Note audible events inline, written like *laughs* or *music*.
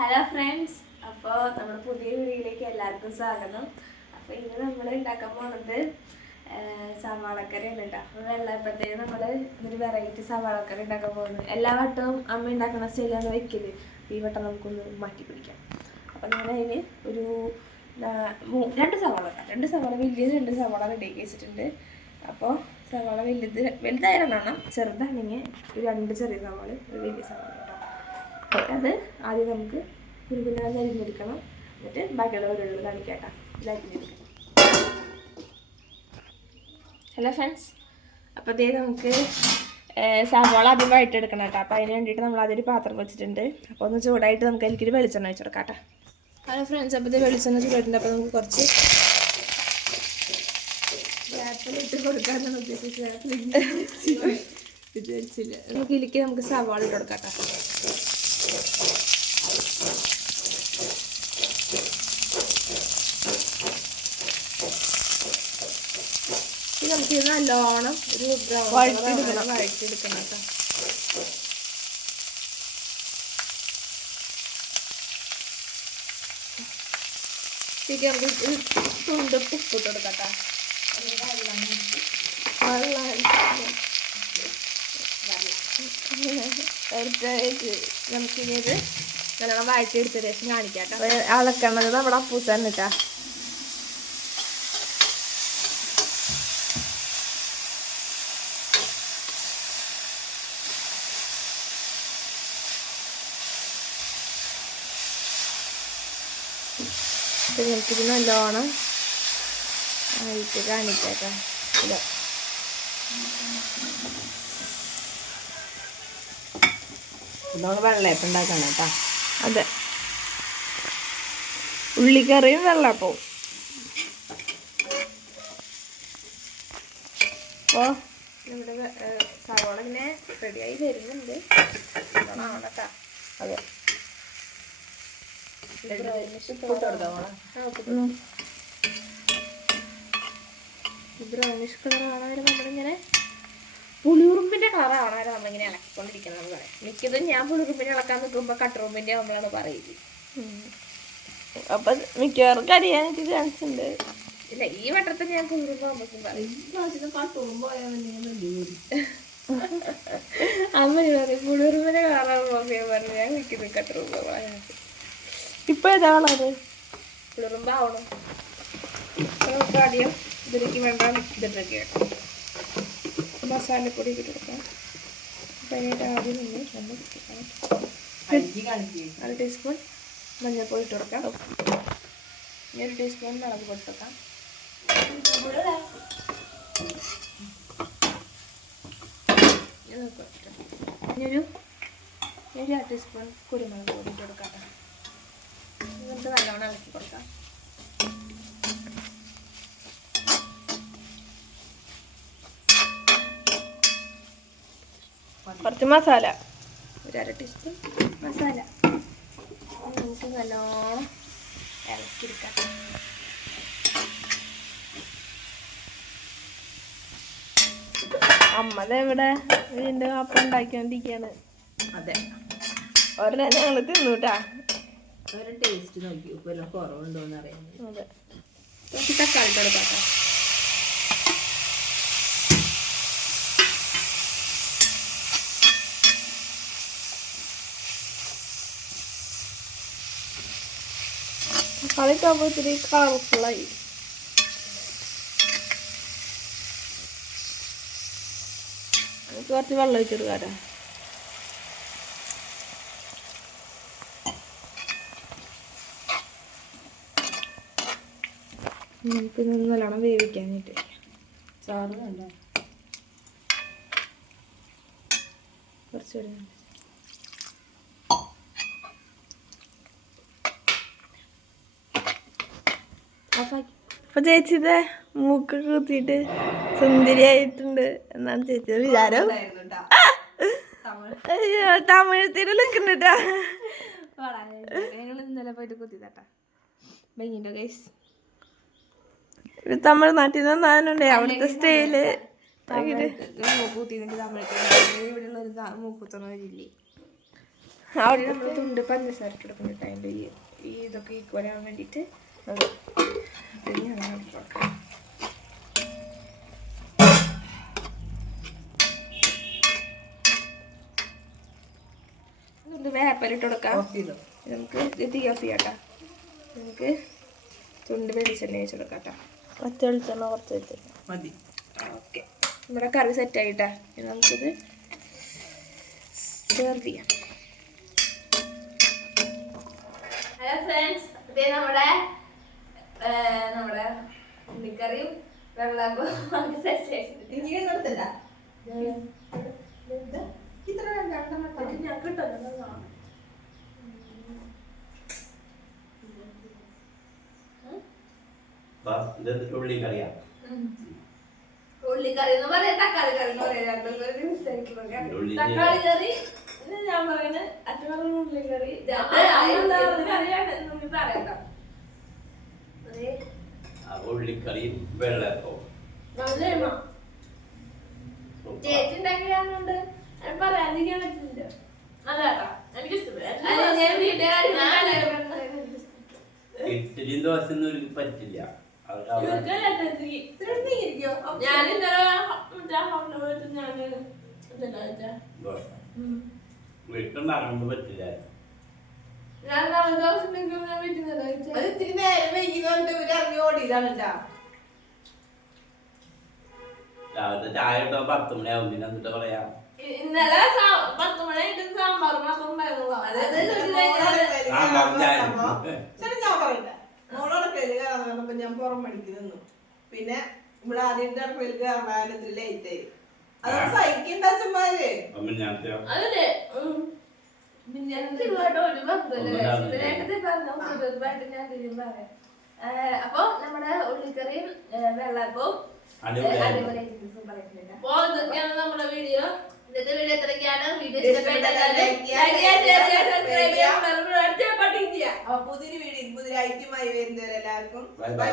Hello friends അപ്പോൾ നമ്മുടെ പുതിയ വീഡിയോയിലേക്ക് എല്ലാവർക്കും സ്വാഗതം. അപ്പോൾ ഇന്ന് നമ്മൾ ഉണ്ടാക്കാൻ പോണത് സവാളക്കറിയാണ് കേട്ടോ അപ്പോൾ വെള്ളയപ്പത്തേക്ക് നമ്മൾ ഒരു വെറൈറ്റി സവാളക്കറി ഉണ്ടാക്കാൻ പോകുന്നത് എല്ലാ വട്ടവും അമ്മ ഉണ്ടാക്കുന്ന സ്റ്റൈലാണ് വെക്കൽ. ഈ വട്ടം നമുക്കൊന്ന് മാറ്റി പിടിക്കാം. അപ്പോൾ ഞാൻ അതിന് ഒരു രണ്ട് സവാള രണ്ട് സവാള വലിയത് രണ്ട് സവാള റെഡിയാക്കി വെച്ചിട്ടുണ്ട്. അപ്പോൾ സവാള വലുത് വലുതായാലാണ് ചെറുതാണെങ്കിൽ രണ്ട് ചെറിയ സവാള ഒരു വലിയ സവാള അത് ആദ്യം നമുക്ക് കുരുകുന്നാൻ അരിഞ്ഞെടുക്കണം എന്നിട്ട് ബാക്കിയുള്ള ഓരോരുത്തർ കാണിക്കാട്ടോ ഇത് അരിഞ്ഞെടുക്കണം ഹലോ ഫ്രണ്ട്സ് അപ്പോൾ അതേ നമുക്ക് സവാള ആദ്യം വഴറ്റെടുക്കണം കേട്ടോ. അപ്പോൾ അതിന് വേണ്ടിയിട്ട് നമ്മൾ ആദ്യം ഒരു പാത്രം വെച്ചിട്ടുണ്ട്. അപ്പോൾ ഒന്ന് ചൂടായിട്ട് നമുക്ക് എനിക്കൊരു വെളിച്ചെണ്ണ വെച്ച് കൊടുക്കാം കേട്ടോ. ഹലോ ഫ്രണ്ട്സ് അപ്പോൾ ഇത് വെളിച്ചെണ്ണ ചൂടായിട്ടുണ്ട്. അപ്പോൾ നമുക്ക് കുറച്ച് ഇട്ട് കൊടുക്കാനാണ് ഉദ്ദേശിച്ചത്. നമുക്ക് ഇതിലേക്ക് നമുക്ക് സവാള ഇട്ട് കൊടുക്കാം കേട്ടോ. ഇത് നമുക്ക് ഇത് നല്ലോണം ഒരു വഴറ്റിയെടുക്കണം. വഴറ്റിയെടുക്കണം കേട്ടോ ശരി നമുക്ക് തുണ്ട് ഉപ്പിട്ട് വെള്ളം കേട്ടോ നമുക്കിനി ഇത് നല്ലോണം വഴറ്റിയെടുത്ത ശേഷം കാണിക്കാം കേട്ടോ അളക്കണത് നമ്മുടെ അപ്പൂസ എന്നിട്ടാ നമുക്കിത് നല്ലോണം ആയിട്ട് കാണിക്കാം ഇല്ല നമ്മൾ വെള്ളയപ്പം ഉണ്ടാക്കണം കേട്ടോ അതെ. ഉള്ളിക്കറിയും വെള്ളപ്പവും അപ്പോൾ നമ്മുടെ സവാള ഇങ്ങനെ റെഡിയായി വരുന്നുണ്ട്. അതെ. ബ്രൗണിഷ് വരെ നമ്മളിങ്ങനെ പുളിയുറുമ്പിന്റെ കളറാണ് വരെ നമ്മളിങ്ങനെ ഇളക്കിക്കൊണ്ടിരിക്കണം എന്ന് പറയാം. മിക്കതും ഞാൻ പുളിയുറുമ്പിനെ ഇളക്കാൻ നിൽക്കുമ്പോൾ കട്ടുറുമ്പിന്റെ നമ്മളാണ് പറയുന്നത്. അപ്പൊ മിക്കവാറും കരിയാനൊക്കെ ചാൻസ് ഉണ്ട്. ഇല്ല ഈ വട്ടത്തെ ഞാൻ പറയും. അമ്മ പറയും പുളിയുറുമ്പിന്റെ കളറാണ് പറഞ്ഞു ഞാൻ മിക്കതും കട്ടുറുമ്പ് ഇപ്പൊ ഏതാ കളറ്? പുളിയുറുമ്പ് ആവണം അപ്പൊ നമുക്ക് ഇതിലേക്ക് വേണ്ട ഇതിട്ടൊക്കെ മസാലപ്പൊടി ഇട്ട് കൊടുക്കാം അപ്പം അതിനായിട്ട് ആദ്യം ഒന്ന് നമ്മൾ അര ടീസ്പൂൺ മഞ്ഞൾപ്പൊടി ഇട്ട് കൊടുക്കാം. ഇനി ഒരു ടീസ്പൂൺ മുളക് കൊടുത്തേക്കാം ഇനിയൊരു. ഒരു അര ടീസ്പൂൺ കുരുമുളക് പൊടി ഇട്ട് കൊടുക്കാം. നമുക്ക് നല്ലോണം ഇളക്കി കൊടുക്കാം. കുറച്ച് മസാല. ഒരു അര ടീസ്പൂൺ മസാല. നമുക്ക് നല്ലോണം ഇളക്കിയെടുക്കാം. അമ്മത് എവിടെ വീണ്ടും അപ്പം ഉണ്ടാക്കിക്കൊണ്ടിരിക്കാണ് അതെ. ഒരെണ്ണം ഞങ്ങൾ തിന്നൂട്ടാ? ഒരു ടേസ്റ്റ് നോക്കി. ഉപ്പ് എല്ലാം കുറവുണ്ടോന്ന് അറിയാൻ അതെ. തക്കാളി ഇട്ട് ഇത്തിരി കളർഫുള്ളായി നമുക്ക് കുറച്ച് വെള്ളം ഒഴിച്ചെടുക്കാട്ടോ നമുക്ക് നല്ലോണം വേവിക്കാനായിട്ട്. ചാറ് വേണ്ട. കുറച്ചുകൂടി അപ്പൊ ചേച്ചി ഇത് മൂക്ക് കുത്തിയിട്ട് സുന്ദരിയായിട്ടുണ്ട് എന്നാണ് ചേച്ചി വിചാരം. അയ്യോ തമിഴത്തിന് ഞങ്ങൾ ഇന്നലെ പോയിട്ട് കുത്തി തട്ടാ ഭംഗിയുണ്ടോ ഗൈസ് തമിഴ്നാട്ടിൽ നിന്ന് നാനുണ്ട്. അവിടുത്തെ മൂക്കുത്തുന്നവരില്ലേ അവിടെ നമ്മൾ തുണ്ട് പഞ്ചസാര കൊടുക്കണം കേട്ടോ ഈ ഇതൊക്കെ ഈക്വൽ ആവാൻ വേണ്ടിയിട്ട് പിന്നെ അങ്ങനെ തുണ്ട് ഇട്ട് കൊടുക്കാം. നമുക്ക് ഇത് തീ ഓഫ് ചെയ്യാം നമുക്ക് തുണ്ട് വെളിച്ചെണ്ണ വെച്ച് കൊടുക്കാം കേട്ടോ വെളിച്ചെണ്ണ കുറച്ച് വെച്ചിട്ട് മതി. ഓക്കെ. നമ്മുടെ കറി സെറ്റ് ആയിട്ടാ. ഇനി നമുക്കിത് സെർവ് ചെയ്യാം. ഹലോ ഫ്രണ്ട്സ് ഇതേ നമ്മുടെ നമ്മുടെ ഉള്ളിക്കറിയും വെള്ളാപ്പും സെറ്റ് ആയിട്ടുണ്ട് ഇങ്ങനെ കൊടുത്തല്ല ഞാൻ കിട്ടുമല്ലോ ഉള്ളിക്കറിയാ. ഉള്ളിക്കറി എന്ന് പറയാം തക്കാളി കറി എന്ന് പറയാം. തക്കാളി കറി? ഞാൻ പറയുന്നത് അച്ഛൻ ഉള്ളിക്കറി. അതെ. ഉള്ളിക്കറിയും വെള്ളം. ചേച്ചി ഉണ്ടാക്കിയാണ്ട് അത് പറയാതിരിക്കാൻ പറ്റില്ല. അതാട്ടാ എനിക്ക് ഇഡ്ഡലിയും ദോശയൊന്നും പറ്റില്ല. ഞാൻ വെച്ചാ ദോശ. വീട്ടിലുണ്ടാകുമ്പോ പറ്റില്ല. ഞാൻ ഞാൻ വീട്ടിൽ നിന്ന് ഇത്തിരി നേരം വൈകിയതുകൊണ്ട് ഇവർ ഇറങ്ങി ഓടിയതാണ് ട്ടാ. രാവിലത്തെ ചായ കിട്ടാൻ പത്ത് മണിയാവും പിന്നെ എന്നിട്ട് പറയാം. ഇന്നലെ പത്ത് *laughs* ഞാൻ പറയട്ടെ. മോളോടെ പേര് കയറാൻ ഞാൻ പുറം പണിക്ക് നിന്നു. പിന്നെ ഇവിടെ ആദ്യത്തെ പേര് കയറാൻ ഇത്തിരി ലേറ്റ് ആയി. അതൊക്കെ സഹിക്കണ്ട അച്ഛന്മാര്. അപ്പൊ നമ്മുടെ ഉള്ളിക്കറിയും ഏഹ് നമ്മുടെ വീഡിയോ. ഇന്നത്തെ വീഡിയോ പുതിയൊരു വീഡിയോ പുതിയൊരു ഐറ്റമായി വരുന്നവരെല്ലാവർക്കും ബൈ ബൈ